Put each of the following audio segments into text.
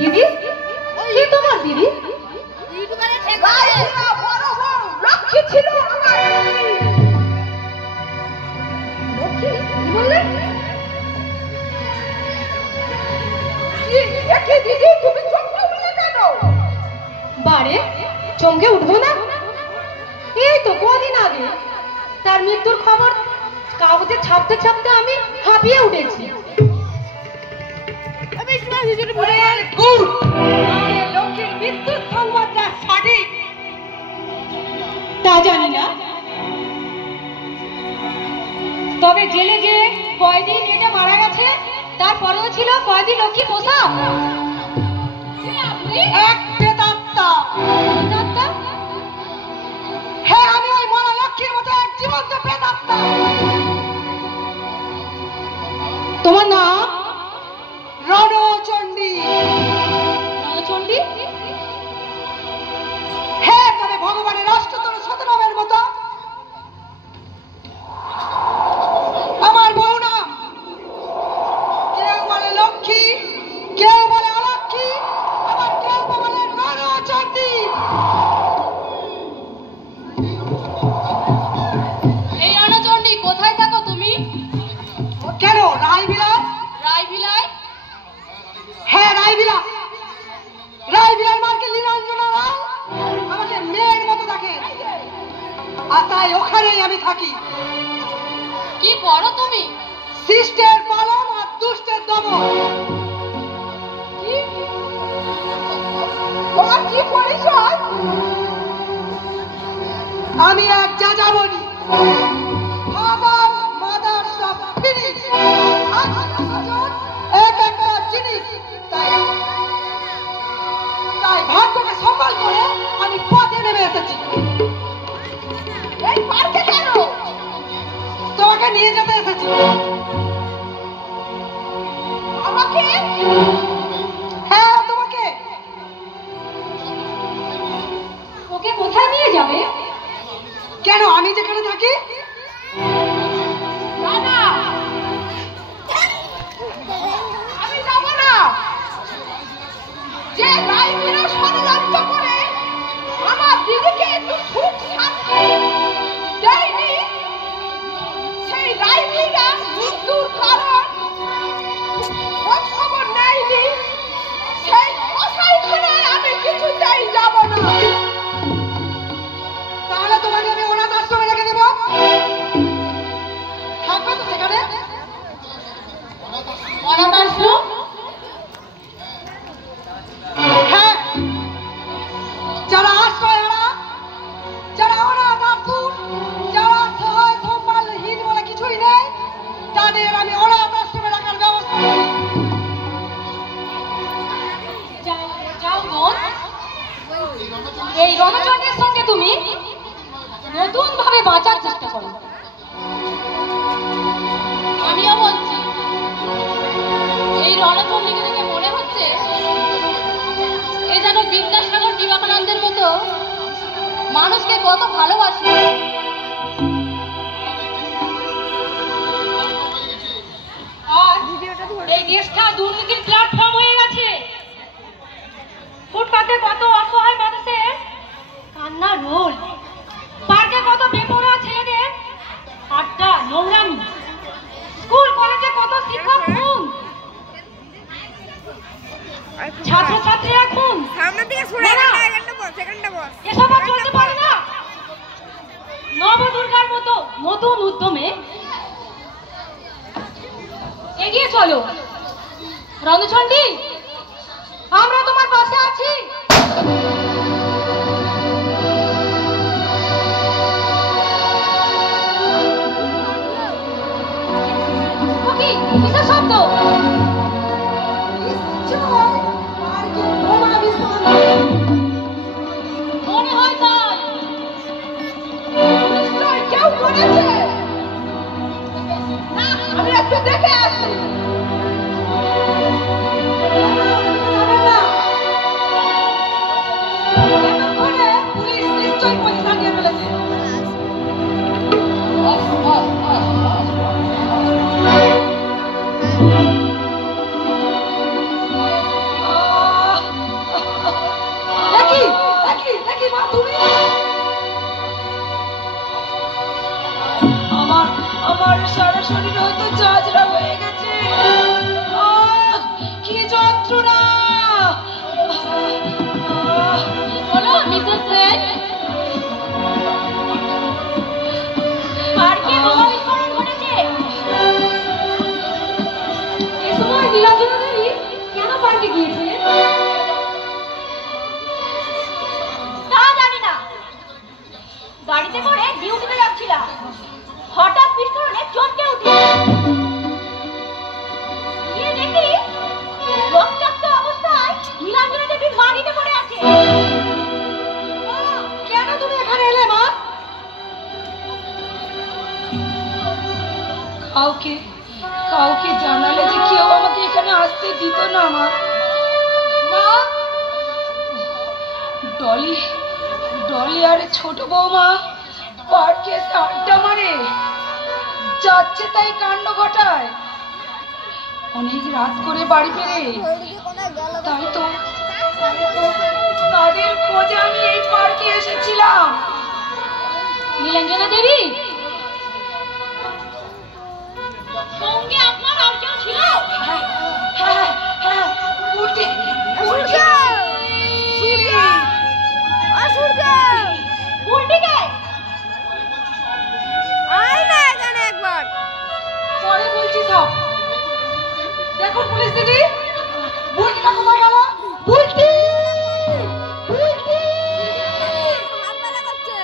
দিদি কে তোমার দিদি? লক্ষ্মী ছিল আমার। লক্ষ্মী কি বললে? দিদি তুমি চমকে উঠলে কেন? বারে চমকে উঠবো না? এই তো কদিন আগে তার মৃত্যুর খবর কাগজে ছাপতে ছাপতে আমি হাঁপিয়ে উঠেছি। লক্ষ্মীর মৃত্যুর সংবাদটা সঠিক তা জানি না, তবে জেলে যে কয়দি মেয়েটা মারা গেছে তারপরেও ছিল কয়দি লক্ষ্মী পোষা। এক প্রেতাত্মা। প্রেতাত্মা? হ্যাঁ, আমি ওই মরা লক্ষ্মীর মতো এক জীবন্ত প্রেতাত্মা। তোমার নাম? রণচণ্ডী। রণচণ্ডী? হ্যাঁ, তবে ভগবানের অষ্টতর শতনামের মতো আমার বউ নাম। কেউ বলে লক্ষ্মী, কেউ বলে অলক্ষ্মী, আবার কেউ বলে রণচণ্ডী। এই রণচণ্ডী, কোথায় থাকো তুমি? কেন, রায়বিলাস? রায়ভিলায়? হ্যাঁ, রায়বিলাস। রায়বিলার মার্কে লীলাঞ্জনা রায় আমাকে মেয়ের মতো দেখে, আর তাই ওখানেই আমি থাকি। কি করো তুমি? শিষ্টের পালন আর দুষ্টের দমন। তোমার কি পরিচয়? আমি এক যাযাবনী। ফাদার মাদার সব ফিনিশ, এক একটা জিনিস। তাই ভাগ্যকে সম্মান করে আমি পথে নেমে এসেছি। এই পার্কে কেন? তোমাকে নিয়ে যেতে এসেছি। আমাকে? হ্যাঁ, তোমাকে। ওকে কোথায় নিয়ে যাবে? কেন, আমি যেখানে থাকি? না, আমি যাব না। যে রায়বীরা ষড়যন্ত্র করে আমার দিদিকে একটু সুখ শান্তি দেয়নি, সেই রায়বীরা মৃত্যুর কারণ খোঁজ খবর নেয়নি, সেই কসাইখানায় আমি কিছুতেই যাব না। তাহলে তোমাকে আমি অনাথ আশ্রমে রেখে দেবো। থাকবে তো সেখানে? অনাথ আশ্রম? হ্যাঁ, যারা আশ্রয়হারা, যারা অনাথ আতুর, যারা সহায় সম্বলহীন বলে কিছুই নেই, তাদের আমি অনাথ আশ্রমে রাখার ব্যবস্থা করি। যাও বোন, এই রণচণ্ডীর সঙ্গে তুমি নতুন ভাবে বাঁচার চেষ্টা করো। আমিও বলছি, এই রণচণ্ডীকে দেখে মনে হচ্ছে এ যেন বিদ্যাসাগর বিবেকানন্দের মতো মানুষকে কত ভালোবাসে। আর এই দেশটা দুর্নীতির প্ল্যাটফর্ম হয়ে গেছে। ফুটপাতে কত অসহায় মানুষের কান্না রোল, পার্কে কত বেপরোয়া ছেলেদের আড্ডা নোংরামি, স্কুল কলেজে কত শিক্ষক খুন, ছাত্রছাত্রীরা খুন। সামনে থেকে সরে গেল, সেকেন্ডটা বস। এসব আর চলতে পারে না। নবদুর্গার মতো নতুন উদ্যমে এগিয়ে চলো। রণচণ্ডী, আমরা তোমার পাশে আছি। কিসের শব্দ? মনে হয় তাই। নিশ্চয় কেউ করেছে। না, আমি একটু দেখে আসি। এতক্ষণে পুলিশ নিশ্চয় পয়সা নিয়ে ফেলেছে। কাউকে কাউকে জানালে যে কেউ আমাকে এখানে আসতে দিত না। আমার মা, ডলি ডলি আর ছোট বৌমা পার্কে এসে আড্ডা মারে, যাচ্ছে তাই কাণ্ড ঘটায়। অনেক রাত করে বাড়ি ফেরে। তাই তো তাদের খোঁজে আমি এই পার্কে এসেছিলাম। নীলাঞ্জনা দেবী, সঙ্গে আপনার আর কেউ ছিল? হ্যাঁ হ্যাঁ হ্যাঁ, উঠে উঠে আয় না এখানে একবার। পরে বলছি সব। দেখুন পুলিশ দিদি, বুলটিটা কোথায় গেল? বুলটি বুলটি হাত ব্যথা করছে।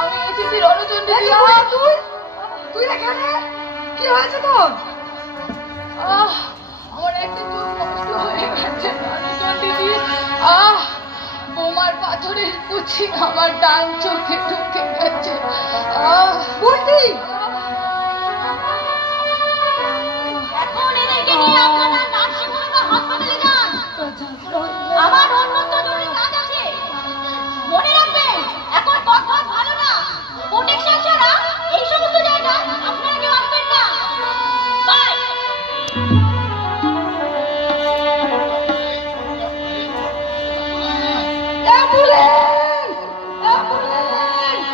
আমি এসেছি রণচন্দ্র দিদি। তুই তুই এখানে? কি হয়েছে তোর? আমার একটা চোখ নষ্ট হয়ে গেছে রণচন্দ্র দিদি। বোমার পাথরের কুচি আমার ডান চোখে ঢুকে গেছে। বুলটি, এখন এদেরকে নিয়ে আপনারা নার্সিংহোম বা হাসপাতালে যান। আমার অন্যত্র জরুরি কাজ আছে। মনে রাখবেন, এখন কথা ভালো না। প্রোটেকশন ছাড়া এই সমস্ত জায়গায় আপনারা কেউ আসবেন না। বাই। Ambulance ambulance.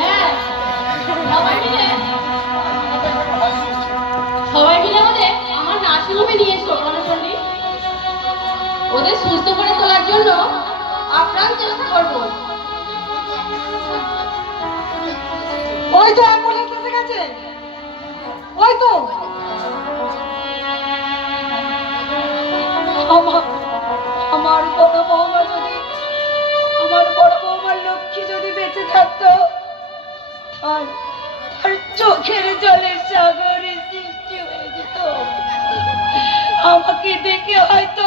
হ্যাঁ, সবাই মিলে ওদের আমার নার্সিংহোমে নিয়ে এসো। রণচন্ডী, ওদের সুস্থ করে তোলার জন্য আপ্রাণ চেষ্টা করবো। ওই তো অ্যাম্বুলেন্স এসে গেছে, ওই তো। আমার বড় বৌমা যদি, আমার বড় বৌমার লক্ষ্মী যদি বেঁচে থাকতো, তার চোখের জলের সাগরের সৃষ্টি হয়ে যেত। আমাকে দেখে হয়তো